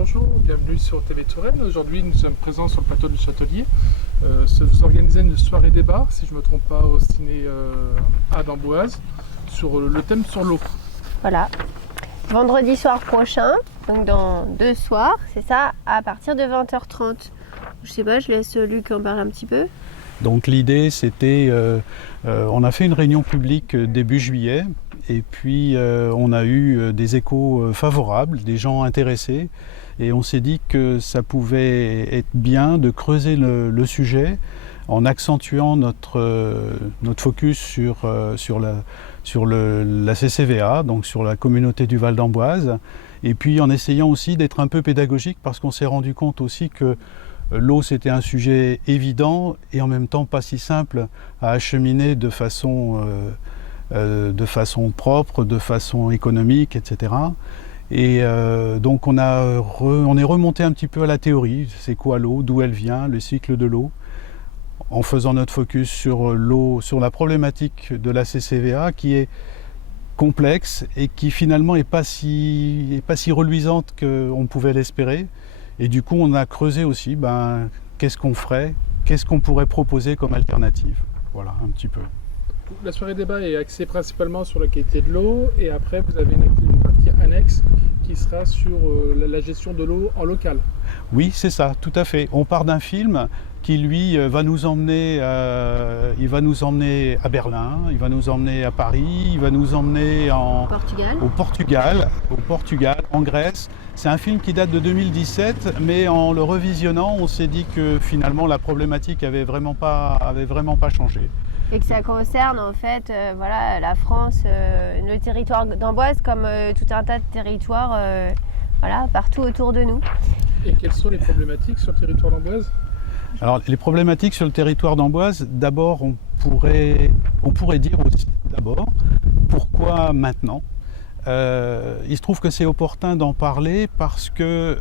Bonjour, bienvenue sur TV Touraine. Aujourd'hui, nous sommes présents sur le plateau du Châtelier. Vous organisez une soirée débat, si je ne me trompe pas, au ciné à d'Amboise, sur le thème sur l'eau. Voilà. Vendredi soir prochain, donc dans 2 soirs, c'est ça, à partir de 20h30. Je sais pas, je laisse Luc en parler un petit peu. Donc l'idée, c'était, on a fait une réunion publique début juillet, et puis on a eu des échos favorables, des gens intéressés, et on s'est dit que ça pouvait être bien de creuser le sujet en accentuant notre focus sur la CCVA, donc sur la communauté du Val d'Amboise, et puis en essayant aussi d'être un peu pédagogique, parce qu'on s'est rendu compte aussi que l'eau, c'était un sujet évident et en même temps pas si simple à acheminer de façon propre, de façon économique, etc. Et donc on est remonté un petit peu à la théorie. C'est quoi l'eau, d'où elle vient, le cycle de l'eau, en faisant notre focus sur l'eau, sur la problématique de la CCVA qui est complexe et qui finalement n'est pas si reluisante qu'on pouvait l'espérer. Et du coup, on a creusé aussi, qu'est-ce qu'on ferait, qu'est-ce qu'on pourrait proposer comme alternative. Voilà, un petit peu. La soirée débat est axée principalement sur la qualité de l'eau, et après, vous avez une partie annexe qui sera sur la gestion de l'eau en local. Oui, c'est ça, tout à fait. On part d'un film qui, lui, va nous emmener à Berlin, il va nous emmener à Paris, il va nous emmener au Portugal, en Grèce. C'est un film qui date de 2017, mais en le revisionnant, on s'est dit que finalement la problématique avait vraiment pas changé. Et que ça concerne en fait la France, le territoire d'Amboise comme tout un tas de territoires partout autour de nous. Et quelles sont les problématiques sur le territoire d'Amboise ? Alors les problématiques sur le territoire d'Amboise, d'abord on pourrait dire aussi pourquoi maintenant ? Il se trouve que c'est opportun d'en parler parce que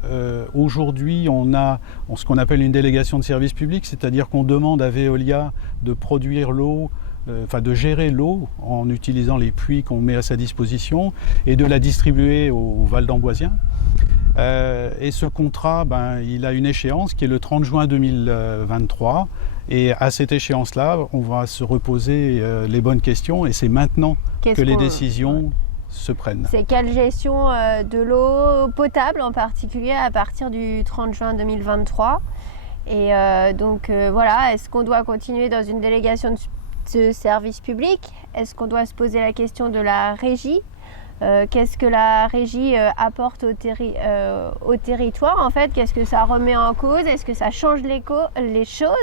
aujourd'hui on a ce qu'on appelle une délégation de service public, c'est-à-dire qu'on demande à Veolia de produire l'eau, de gérer l'eau en utilisant les puits qu'on met à sa disposition et de la distribuer au Val d'Amboisien. Et ce contrat, il a une échéance qui est le 30 juin 2023. Et à cette échéance-là, on va se reposer les bonnes questions, et c'est maintenant que les décisions se prennent. C'est quelle gestion de l'eau potable en particulier à partir du 30 juin 2023. Et est-ce qu'on doit continuer dans une délégation de service public ? Est-ce qu'on doit se poser la question de la régie ? Qu'est-ce que la régie apporte au territoire en fait ? Qu'est-ce que ça remet en cause ? Est-ce que ça change les choses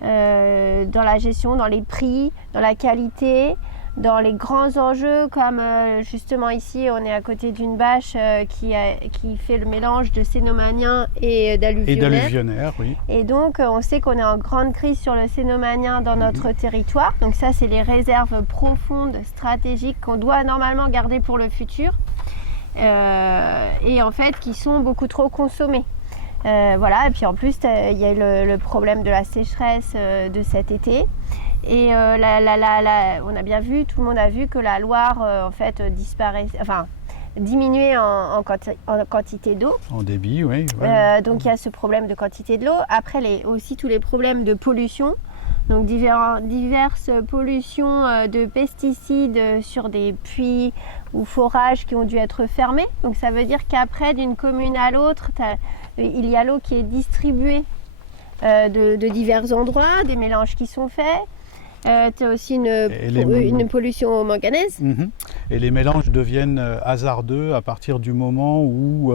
dans la gestion, dans les prix, dans la qualité, dans les grands enjeux comme justement ici on est à côté d'une bâche qui fait le mélange de cénomanien et d'alluvionnaire. Oui. Et donc on sait qu'on est en grande crise sur le cénomanien dans notre territoire. Donc ça, c'est les réserves profondes, stratégiques qu'on doit normalement garder pour le futur et en fait qui sont beaucoup trop consommées. Et puis en plus il y a le problème de la sécheresse de cet été. Et on a bien vu, tout le monde a vu que la Loire diminuait en quantité d'eau. En débit, oui. Donc il y a ce problème de quantité de l'eau. Après, aussi tous les problèmes de pollution. Donc diverses pollutions de pesticides sur des puits ou forages qui ont dû être fermés. Donc ça veut dire qu'après, d'une commune à l'autre, il y a l'eau qui est distribuée de divers endroits, des mélanges qui sont faits. Tu as aussi une pollution au manganèse. Et les mélanges deviennent hasardeux à partir du moment où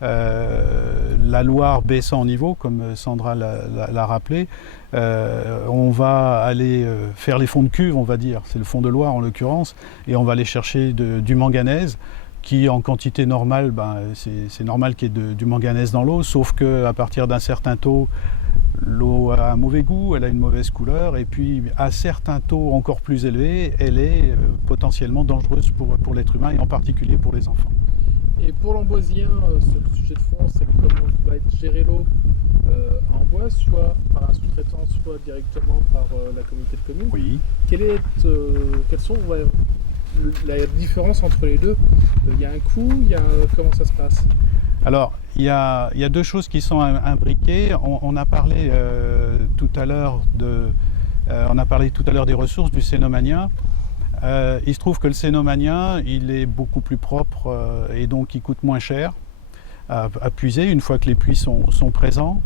la Loire baissant en niveau, comme Sandra l'a rappelé, on va aller faire les fonds de cuve, on va dire, c'est le fond de Loire en l'occurrence, et on va aller chercher du manganèse qui en quantité normale, c'est normal qu'il y ait du manganèse dans l'eau, sauf qu'à partir d'un certain taux, l'eau a un mauvais goût, elle a une mauvaise couleur, et puis à certains taux encore plus élevés, elle est potentiellement dangereuse pour l'être humain et en particulier pour les enfants. Et pour l'Amboisien, le sujet de fond, c'est comment va être gérée l'eau à Amboise, soit par un sous-traitant, soit directement par la communauté de communes. Oui. Quelles sont la différence entre les deux ? Il y a un coût, comment ça se passe ? Alors, il y a deux choses qui sont imbriquées. On a parlé tout à l'heure des ressources du cénomanian. Il se trouve que le cénomanian, il est beaucoup plus propre et donc il coûte moins cher à puiser une fois que les puits sont présents.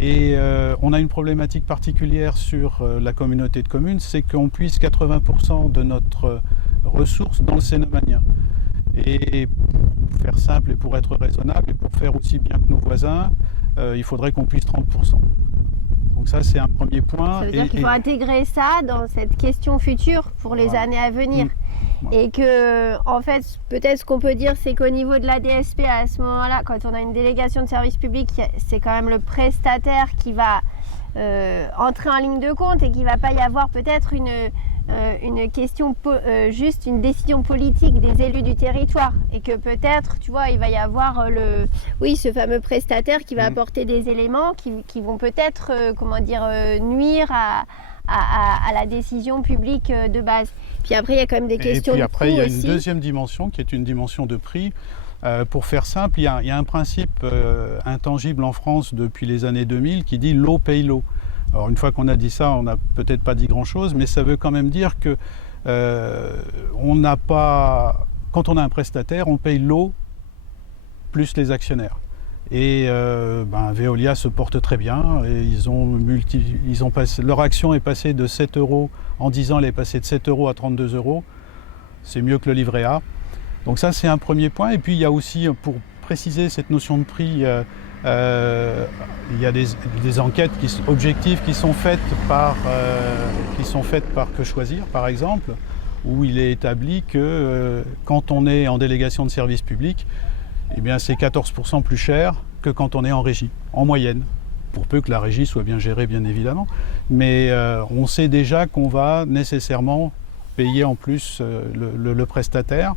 Et on a une problématique particulière sur la communauté de communes, c'est qu'on puise 80% de notre ressource dans le cénomanian. Et pour faire simple et pour être raisonnable et pour faire aussi bien que nos voisins, il faudrait qu'on puisse 30%. Donc ça, c'est un premier point. Ça veut dire qu'il faut intégrer ça dans cette question future pour les années à venir. Et que, en fait, peut-être ce qu'on peut dire, c'est qu'au niveau de la DSP, à ce moment-là, quand on a une délégation de service public, c'est quand même le prestataire qui va entrer en ligne de compte et qu'il ne va pas y avoir peut-être une question, juste une décision politique des élus du territoire. Et que peut-être, tu vois, il va y avoir ce fameux prestataire qui va apporter des éléments qui vont peut-être, nuire à la décision publique de base. Puis après, il y a quand même des questions de coût. Et puis après, il y a une deuxième dimension qui est une dimension de prix. Pour faire simple, il y a un principe intangible en France depuis les années 2000 qui dit l'eau paye l'eau. Alors une fois qu'on a dit ça, on n'a peut-être pas dit grand-chose, mais ça veut quand même dire que quand on a un prestataire, on paye l'eau plus les actionnaires. Et Veolia se porte très bien. Et leur action est passée de 7 € en 10 ans, elle est passée de 7 € à 32 €. C'est mieux que le livret A. Donc ça, c'est un premier point. Et puis il y a aussi, pour préciser cette notion de prix, il y a des enquêtes objectives qui sont faites par Que Choisir, par exemple, où il est établi que quand on est en délégation de service public, eh bien, c'est 14% plus cher que quand on est en régie, en moyenne. Pour peu que la régie soit bien gérée, bien évidemment. Mais on sait déjà qu'on va nécessairement payer en plus le prestataire.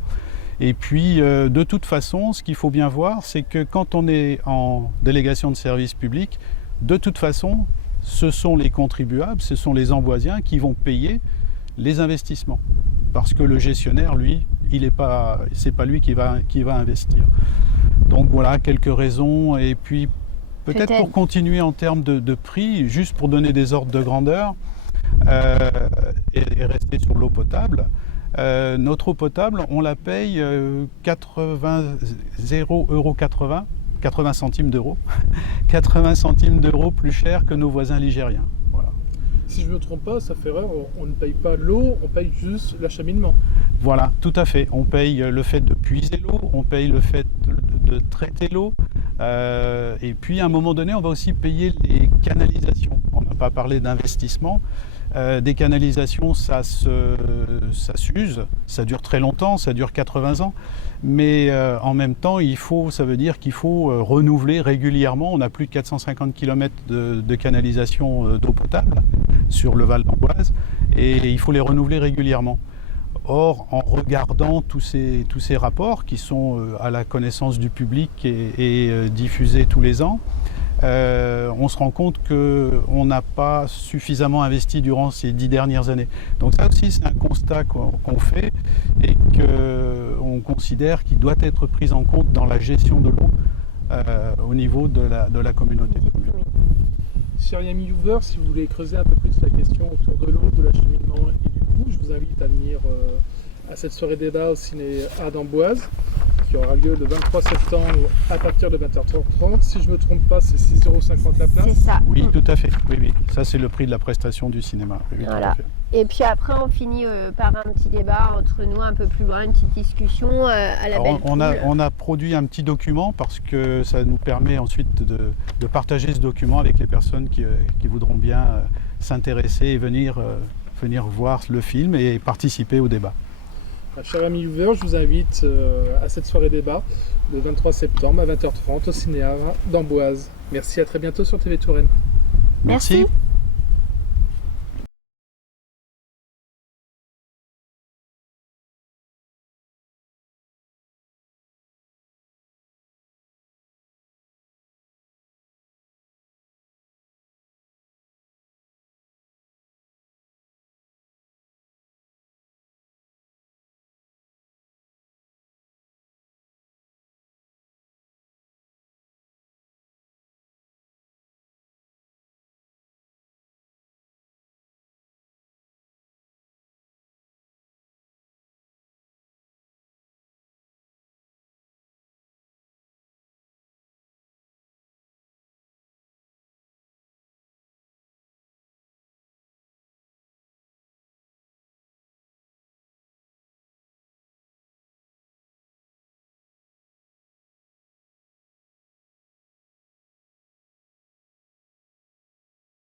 Et puis, de toute façon, ce qu'il faut bien voir, c'est que quand on est en délégation de service public, de toute façon, ce sont les contribuables, ce sont les Amboisiens qui vont payer les investissements. Parce que le gestionnaire, lui, c'est pas lui qui va investir. Donc voilà, quelques raisons. Et puis, peut-être pour continuer en termes de prix, juste pour donner des ordres de grandeur, et rester sur l'eau potable, notre eau potable, on la paye 80 centimes d'euros, 80 centimes d'euros plus cher que nos voisins ligériens. Voilà. Si je ne me trompe pas, ça fait erreur, on ne paye pas l'eau, on paye juste l'acheminement. Voilà, tout à fait. On paye le fait de puiser l'eau, on paye le fait de traiter l'eau, et puis à un moment donné, on va aussi payer les canalisations. On n'a pas parlé d'investissement. Des canalisations, ça s'use, ça dure très longtemps, ça dure 80 ans, mais en même temps, ça veut dire qu'il faut renouveler régulièrement. On a plus de 450 km de canalisation d'eau potable sur le Val d'Amboise, et il faut les renouveler régulièrement. Or, en regardant tous ces rapports qui sont à la connaissance du public et diffusés tous les ans, on se rend compte qu'on n'a pas suffisamment investi durant ces 10 dernières années. Donc ça aussi, c'est un constat qu'on fait et qu'on considère qu'il doit être pris en compte dans la gestion de l'eau au niveau de la communauté de communes. Cher Yami Hoover, si vous voulez creuser un peu plus la question autour de l'eau, de l'acheminement et du coût, je vous invite à venir à cette soirée débat au ciné A d'Amboise, qui aura lieu le 23 septembre à partir de 20h30. Si je ne me trompe pas, c'est 6,50 € la place. C'est ça. Oui, tout à fait. Oui. Ça, c'est le prix de la prestation du cinéma. Oui, voilà. Et puis après, on finit par un petit débat entre nous, un peu plus loin, une petite discussion à la belle poule. On a produit un petit document parce que ça nous permet ensuite de partager ce document avec les personnes qui voudront bien s'intéresser et venir voir le film et participer au débat. Cher ami Hoover, je vous invite à cette soirée débat le 23 septembre à 20h30 au cinéma d'Amboise. Merci, à très bientôt sur TV Touraine. Merci.